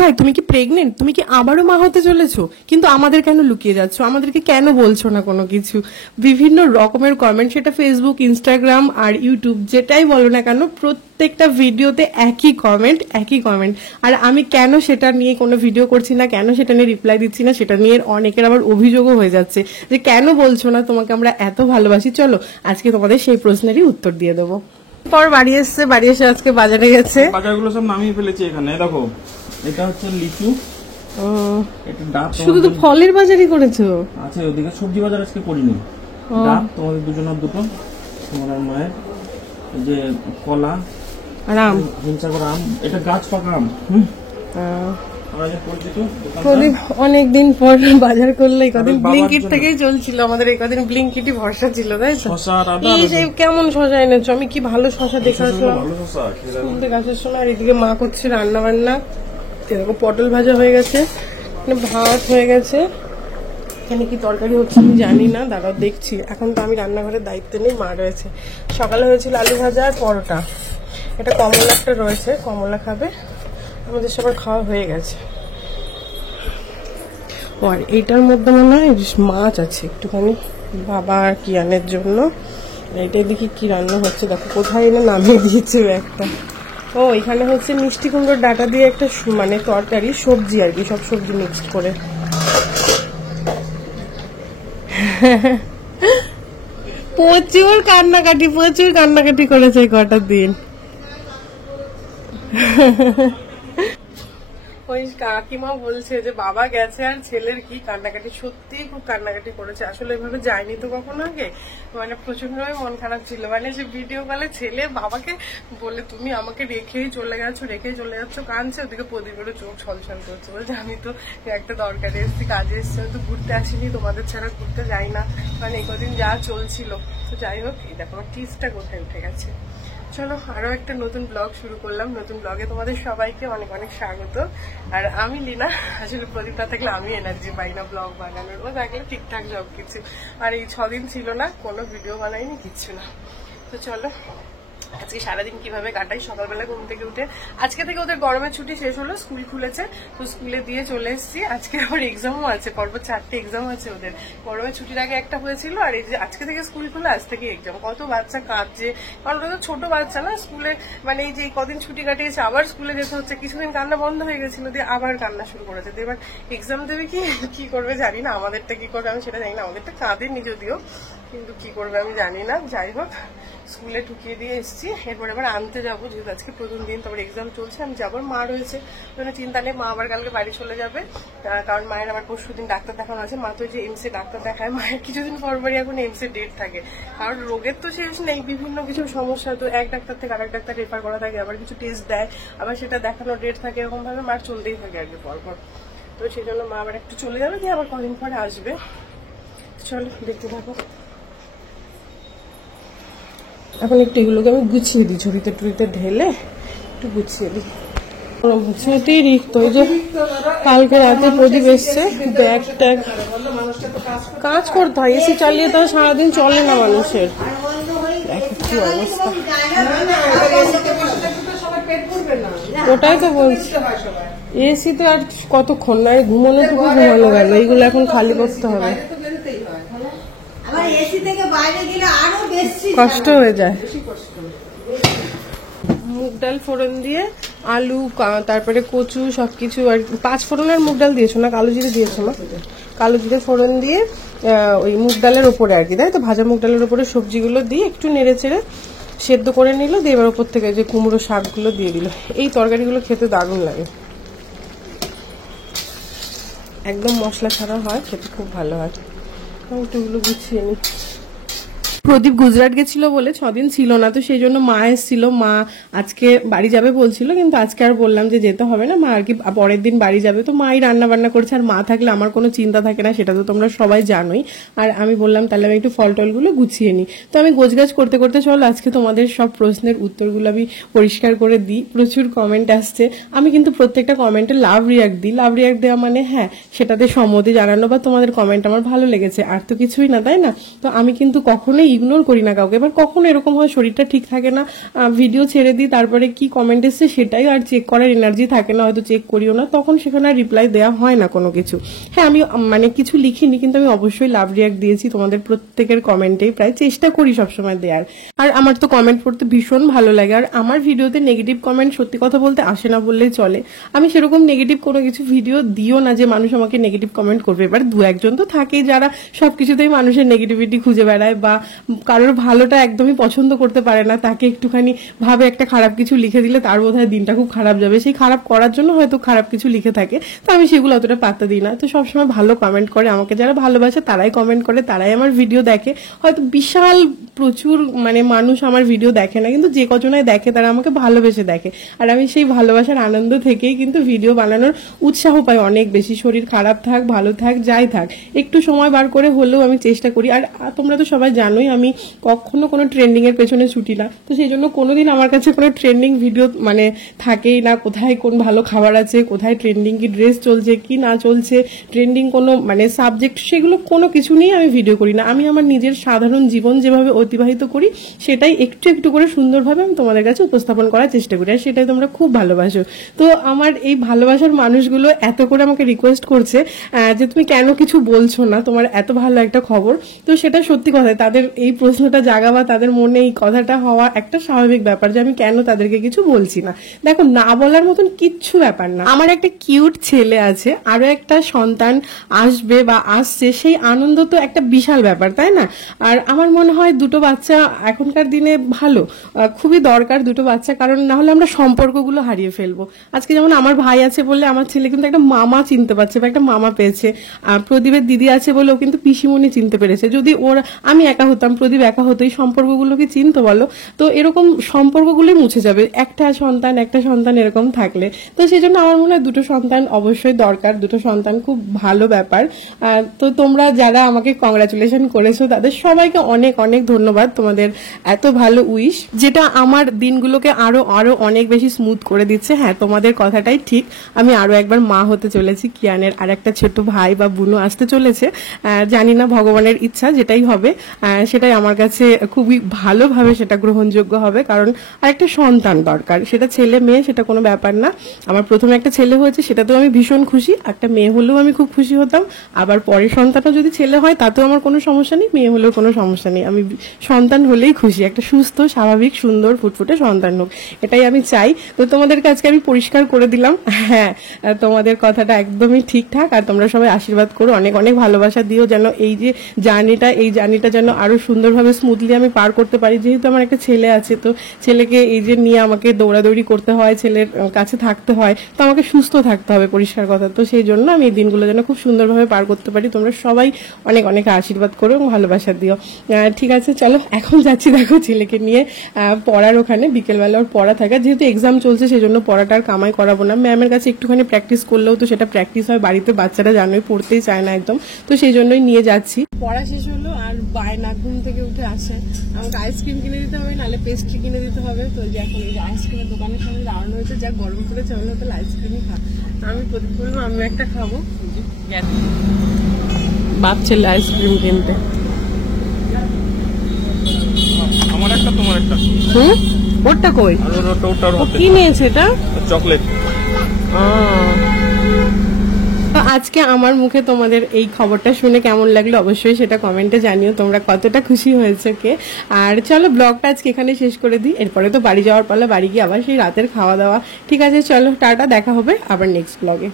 ভাই তুমি কি প্রেগনেন্ট, তুমি কি আবারও মা হতে চলেছো, কিন্তু আমাদের কেন লুকিয়ে যাচ্ছ, আমাদেরকে কেন বলছো না কোনো কিছু। বিভিন্ন রকমের কমেন্ট, সেটা ফেসবুক, ইনস্টাগ্রাম আর ইউটিউব যেটাই বলো না কেন, প্রত্যেকটা ভিডিওতে একই কমেন্ট। আর আমি কেন সেটা নিয়ে কোনো ভিডিও করছি না, কেন সেটা নিয়ে রিপ্লাই দিচ্ছি না, সেটা নিয়ে অনেকের আবার অভিযোগও হয়ে যাচ্ছে যে কেন বলছো না, তোমাকে আমরা এত ভালোবাসি। চলো আজকে তোমাদের সেই প্রশ্নেরই উত্তর দিয়ে দেবো। পর বাড়ি এসে আজকে বাজারে গেছে, বাজারগুলো সব নামিয়ে ফেলেছি এখানে। দেখো এটা হচ্ছে লিচু, এটা ডাব। শুধু তো ফলের বাজারই করেছো? আচ্ছা, ওদিকে সবজি বাজার আজকে করিনি। ডাব তোমাদের দুজনের দুটো, তোমার আর মায়ের। এই যে কলা আর আম, হিমসাগর আম, এটা গাছ পাকা আম। প্রদীপ অনেকদিন পর বাজার করলে, কদিন ব্লিঙ্কিট থেকেই চলছিল আমাদের, এই কদিন ব্লিঙ্কিটই ভরসা ছিল, তাই তো? এই যে কেমন শশা এনেছো, আমি কি ভালো শশা দেখে আসলাম গাছের সময়। আর এদিকে মা করছে রান্না বান্না, এরকম পটল ভাজা হয়ে গেছে, ভাত হয়ে গেছে, এখানে কি তরকারি হচ্ছে আমি জানি না, দাঁড়াও দেখছি। এখন তো আমি রান্নাঘরের দায়িত্ব নেই, মা রয়েছে। সকালে হয়েছিল আলু ভাজা আর পরোটা, এটা কমলা একটা রয়েছে, কমলা খাবে, আমাদের সবার খাওয়া হয়ে গেছে। আর এইটার মধ্যে মনে হয় মাছ আছে একটুখানি, বাবা আর কিয়ানের জন্য। এটাই দেখি কি রান্না হচ্ছে, দেখো কোথায় এনে নামিয়ে দিয়েছে একটা। ও এখানে হচ্ছে মিষ্টি কুমড়োর ডাটা দিয়ে একটা মানে তরকারি, সবজি আর কি, সব সবজি মিক্সড করে। প্রচুর কান্নাকাটি করেছে কটা দিন। ওই কাকিমা বলছে যে বাবা গেছে আর ছেলের কি কান্নাকাটি, সত্যিই খুব কান্নাকাটি করেছে। আসলে এভাবে যায়নি তো কখনো আগে, মানে প্রচন্ডভাবে মন খারাপ ছিল। মানে সে ভিডিও কলে ছেলে বাবাকে বলে তুমি আমাকে রেখেই চলে যাচ্ছ, কাঁদছে। ওদিকে প্রদীপেরও চোখ ছলছল করছে, বলছে আমি তো একটা দরকারে এসেছি, কাজে এসেছি, আমি তো ঘুরতে আসিনি, তোমাদের ছাড়া ঘুরতে যাই না। মানে এই কদিন যা চলছিল। তো যাই হোক, এই দেখো আমার টিপসটা কোথায় উঠে গেছে। চলো আরো একটা নতুন ব্লগ শুরু করলাম, নতুন ব্লগে তোমাদের সবাইকে অনেক অনেক স্বাগত। আর আমি লিনা, আসলে প্রদীপ না থাকলে আমি এনার্জি পাই না ব্লগ বানানোর, ও থাকলে ঠিকঠাক সবকিছু। আর এই 6 দিন ছিল না, কোনো ভিডিও বানাইনি, কিচ্ছু না। তো চলো আজকে সারাদিন কিভাবে কাটাই। সকালবেলা ঘুম থেকে উঠে, আজকে থেকে ওদের গরমের ছুটি শেষ হলো, স্কুল খুলেছে, তো স্কুলে দিয়ে চলে এসেছি। আজকে আবার এক্সামও আছে, পরপর 4টে এক্সাম আছে ওদের। গরমের ছুটির আগে একটা হয়েছিল, আর এই যে আজকে থেকে স্কুল খুলে আজ থেকে এক্সাম। কত বাচ্চা কাঁদছে, কারণ ওরা তো ছোট বাচ্চা না, স্কুলে মানে এই যে কদিন ছুটি কাটিয়েছে আবার স্কুলে যেতে হচ্ছে। কিছুদিন কান্না বন্ধ হয়ে গেছিল, দিয়ে আবার কান্না শুরু করেছে। এবার এক্সাম দেবে কি করবে জানি না, আমাদেরটা কি করবে আমি সেটা জানি না। আমাদেরটা কাঁদেনি যদিও, কিন্তু কি করবে আমি জানি না। যাই হোক, স্কুলে ঢুকিয়ে দিয়ে এসেছি, এরপর এবার আনতে যাবো, যেহেতু আজকে প্রথম দিন, তারপর এক্সাম চলছে, আমি যাবো। মা রয়েছে, কোনো চিন্তা নেই, মা আবার কালকে বাড়ি চলে যাবে, কারণ মায়ের আবার পরশুদিন ডাক্তার দেখানো আছে। মা তো যে এমসে ডাক্তার দেখায়, মায়ের কিছুদিন পরপরই এখন এমসে ডেট থাকে, কারণ রোগের তো শেষ নেই, বিভিন্ন কিছু সমস্যা, তো এক ডাক্তার থেকে আরেক ডাক্তার রেফার করা থাকে, আবার কিছু টেস্ট দেয়, আবার সেটা দেখানোর ডেট থাকে, এরকম ভাবে মার চলতেই থাকে আর কি পরপর। তো সেই জন্য মা আবার একটু চলে যাবে, দিয়ে আবার কদিন পরে আসবে। চলো দেখতে থাকো। এখন একটু এগুলোকে আমি গুছিয়ে দিই, ঝুড়িতে টুড়িতে ঢেলে একটু গুছিয়ে দিই। অতিরিক্ত ওই যে কালকে রাতে প্রদীপ এসছে, ব্যাগ ট্যাগ কাজ করতে হয়, এসি চালিয়ে তো সারাদিন চলে না মানুষের। দেখো কি অবস্থা, ওটাই তো বলছি, এসিতে আর কতক্ষণ নয়, ঘুমানোটুকু ঘুমানো গেল, এইগুলো এখন খালি করতে হবে, কষ্ট হয়ে যায়। মুগ ডাল ফোড়ন দিয়ে আলু, তারপরে কচু সবকিছু, আর 5 ফোড়নের মুগ ডাল দিয়েছো না কালো জিরে দিয়েছো না? কালো জিরে ফোড়ন দিয়ে ওই মুগ ডালের ওপরে আর কি, তাই তো, ভাজা মুগ ডালের ওপরে সবজিগুলো দিয়ে একটু নেড়ে চেড়ে সেদ্ধ করে নিল, দিয়ে এবার ওপর থেকে যে কুমড়ো শাকগুলো দিয়ে দিল। এই তরকারিগুলো খেতে দারুণ লাগে, একদম মশলা ছাড়া হয়, খেতে খুব ভালো হয়। একটুগুলো গুছিয়ে নি। প্রদীপ গুজরাট গেছিল বলে 6 দিন ছিল না, তো সেই জন্য মা এসেছিল। মা আজকে বাড়ি যাবে বলছিল, কিন্তু আজকে আর বললাম যে যেতে হবে না, মা আর কি পরের দিন বাড়ি যাবে। তো মাই রান্না বান্না করছে, আর মা থাকলে আমার কোনো চিন্তা থাকে না, সেটা তো তোমরা সবাই জানোই। আর আমি বললাম তাহলে আমি একটু ফল টলগুলো গুছিয়ে নিই। তো আমি গোছগাছ করতে করতে চলো আজকে তোমাদের সব প্রশ্নের উত্তরগুলো আমি পরিষ্কার করে দিই। প্রচুর কমেন্ট আসছে, আমি কিন্তু প্রত্যেকটা কমেন্টে লাভ রিয়াক্ট দিই। লাভ রিয়াক্ট দেওয়া মানে হ্যাঁ সেটাতে সম্মতি জানানো বা তোমাদের কমেন্ট আমার ভালো লেগেছে, আর তো কিছুই না, তাই না? তো আমি কিন্তু কখনোই ইগনোর করি না কাউকে। এবার কখনো এরকম হয় শরীরটা ঠিক থাকে না, ভিডিও ছেড়ে দিই, তারপরে কি কমেন্ট এসছে সেটাই আর চেক করার এনার্জি থাকে না, হয়তো চেক করিও না, তখন সেখানে আর রিপ্লাই দেওয়া হয় না কোনো কিছু। হ্যাঁ, আমি মানে কিছু লিখিনি, কিন্তু আমি অবশ্যই লাভ রিয়াক্ট দিয়েছি তোমাদের প্রত্যেকের কমেন্টেই, প্রায় চেষ্টা করি সবসময় দেওয়ার। আর আমার তো কমেন্ট পড়তে ভীষণ ভালো লাগে। আর আমার ভিডিওতে নেগেটিভ কমেন্ট সত্যি কথা বলতে আসে না বললেই চলে। আমি সেরকম নেগেটিভ কোনো কিছু ভিডিও দিও না যে মানুষ আমাকে নেগেটিভ কমেন্ট করবে। এবার দু একজন তো থাকেই যারা সবকিছুতেই মানুষের নেগেটিভিটি খুঁজে বেড়ায়, বা কারোর ভালোটা একদমই পছন্দ করতে পারে না, তাকে একটুখানি ভাবে একটা খারাপ কিছু লিখে দিলে তার বোধহয় দিনটা খুব খারাপ যাবে, সেই খারাপ করার জন্য হয়তো খারাপ কিছু লিখে থাকে। তো আমি সেগুলো অতটা পাত্তা দিই না। তো সবসময় ভালো কমেন্ট করে, আমাকে যারা ভালোবাসে তারাই কমেন্ট করে, তারাই আমার ভিডিও দেখে। হয়তো বিশাল প্রচুর মানে মানুষ আমার ভিডিও দেখে না, কিন্তু যে কজনায় দেখে তারা আমাকে ভালোবেসে দেখে। আর আমি সেই ভালোবাসার আনন্দ থেকেই কিন্তু ভিডিও বানানোর উৎসাহ পাই অনেক বেশি। শরীর খারাপ থাক, ভালো থাক, যাই থাক, একটু সময় বার করে হলেও আমি চেষ্টা করি। আর তোমরা তো সবাই জানোই আমি কখনো কোনো ট্রেন্ডিং এর পেছনে ছুটি না। তো সেই জন্য কোনোদিন আমার কাছে কোনো ট্রেন্ডিং ভিডিও মানে থাকেই না। কোথায় কোন ভালো খাবার আছে, কোথায় ট্রেন্ডিং কি ড্রেস চলছে কি না চলছে, ট্রেন্ডিং কোনো মানে সাবজেক্ট, সেগুলো কোনো কিছু নিয়ে আমি ভিডিও করি না। আমি আমার নিজের সাধারণ জীবন যেভাবে অতিবাহিত করি সেটাই একটু একটু করে সুন্দরভাবে আমি তোমাদের কাছে উপস্থাপন করার চেষ্টা করি, আর সেটাই তোমরা খুব ভালোবাসো। তো আমার এই ভালোবাসার মানুষগুলো এত করে আমাকে রিকোয়েস্ট করছে যে তুমি কেন কিছু বলছো না, তোমার এত ভালো একটা খবর। তো সেটা সত্যি কথা, তাদের এই প্রশ্নটা জাগা বা তাদের মনে এই কথাটা হওয়া একটা স্বাভাবিক ব্যাপার যে আমি কেন তাদেরকে কিছু বলছি না। দেখো, না বলার মতন কিচ্ছু ব্যাপার না। আমার একটা কিউট ছেলে আছে, আরো একটা সন্তান আসবে বা আসছে, সেই আনন্দ তো একটা বিশাল ব্যাপার, তাই না? আর আমার মনে হয় দুটো বাচ্চা এখনকার দিনে ভালো, খুবই দরকার দুটো বাচ্চা, কারণ না হলে আমরা সম্পর্কগুলো হারিয়ে ফেলবো। আজকে যেমন আমার ভাই আছে বলে আমার ছেলে কিন্তু একটা মামা চিনতে পারছে বা একটা মামা পেয়েছে, প্রদীপের দিদি আছে বলে ও কিন্তু পিসিমণি চিনতে পেরেছে। যদি আমি একা হতাম, প্রদীপ একা হতো, এই সম্পর্কগুলোকে চিনতো বলো? তো এরকম সম্পর্কগুলোই মুছে যাবে একটা সন্তান এরকম থাকলে। তো সেই জন্য আমার মনে হয় দুটো সন্তান অবশ্যই দরকার, দুটো সন্তান খুব ভালো ব্যাপার। তো তোমরা যারা আমাকে কংগ্রাচুলেশন করেছো তাদের সবাইকে অনেক অনেক ধন্যবাদ, তোমাদের এত ভালো উইশ, যেটা আমার দিনগুলোকে আরো আরো অনেক বেশি স্মুথ করে দিচ্ছে। হ্যাঁ, তোমাদের কথাটাই ঠিক, আমি আরো একবার মা হতে চলেছি। কিয়ানের আর একটা ছোট ভাই বা বুনো আসতে চলেছে, জানি না, ভগবানের ইচ্ছা, যেটাই হবে সেটাই আমার কাছে খুবই ভালোভাবে সেটা গ্রহণযোগ্য হবে। কারণ আরেকটা সন্তান দরকার, সেটা ছেলে মেয়ে সেটা কোনো ব্যাপার না। আমার প্রথমে একটা ছেলে হয়েছে, সেটাতেও আমি ভীষণ খুশি, একটা মেয়ে হলেও আমি খুব খুশি হতাম। আবার পরের সন্তানও যদি ছেলে হয় তাতেও আমার কোনো সমস্যা নেই, মেয়ে হলেও কোনো সমস্যা নেই, আমি সন্তান হলেই খুশি। একটা সুস্থ, স্বাভাবিক, সুন্দর, ফুটফুটে সন্তান হোক, এটাই আমি চাই। তো তোমাদের কাছে আমি পরিষ্কার করে দিলাম, হ্যাঁ তোমাদের কথাটা একদমই ঠিকঠাক। আর তোমরা সবাই আশীর্বাদ করো, অনেক অনেক ভালোবাসা দিও, যেন এই যে জার্নিটা যেন আরো সুন্দরভাবে স্মুথলি আমি পার করতে পারি। যেহেতু আমার একটা ছেলে আছে, তো ছেলেকে এই যে নিয়ে আমাকে দৌড়াদৌড়ি করতে হয়, ছেলের কাছে থাকতে হয়, তো আমাকে সুস্থ থাকতে হবে, পরিষ্কার কথা। তো সেই জন্য আমি এই দিনগুলো যেন খুব সুন্দরভাবে পার করতে পারি। তোমরা সবাই অনেক অনেক আশীর্বাদ করো এবং ভালোবাসা দিও। ঠিক আছে, চলো এখন যাচ্ছি দেখো ছেলেকে নিয়ে পড়ার ওখানে, বিকেলবেলা ওর পড়া থাকে, যেহেতু এক্সাম চলছে সেই জন্য পড়াটা আর কামাই করাবো না। ম্যামের কাছে একটুখানি প্র্যাকটিস করলেও তো সেটা প্র্যাকটিস হয়, বাড়িতে বাচ্চারা জানোই পড়তেই চায় না একদম, তো সেই জন্যই নিয়ে যাচ্ছি। পড়া শেষ হলো আর বায়না, ঘুম থেকে উঠে আসে, আমাকে আইসক্রিম কিনে দিতে হবে, নাহলে পেস্ট্রি কিনে দিতে হবে। তো যে এখন এই আইসক্রিমের দোকানের সামনে দাঁড়ানো হয়েছে, যা গরম পড়েছে, আমি হয়তো আইসক্রিমই খা, আমি প্রদীপ বলবো আমি একটা খাবো। বাপ ছেলে আইসক্রিম কিনতে, আমার একটা তোমার একটা। ওরটা কই? কি নিয়েছে এটা? চকলেট। আজকে আমার মুখে তোমাদের এই খবরটা শুনে কেমন লাগলো অবশ্যই সেটা কমেন্টে জানিও, তোমরা কতটা খুশি হয়েছে কে। আর চলো ব্লগটা আজকে এখানে শেষ করে দিই, এরপরে তো বাড়ি যাওয়ার পালা, বাড়ি গিয়ে আবার সেই রাতের খাওয়া দাওয়া। ঠিক আছে, চলো টাটা, দেখা হবে আবার নেক্সট ব্লগে।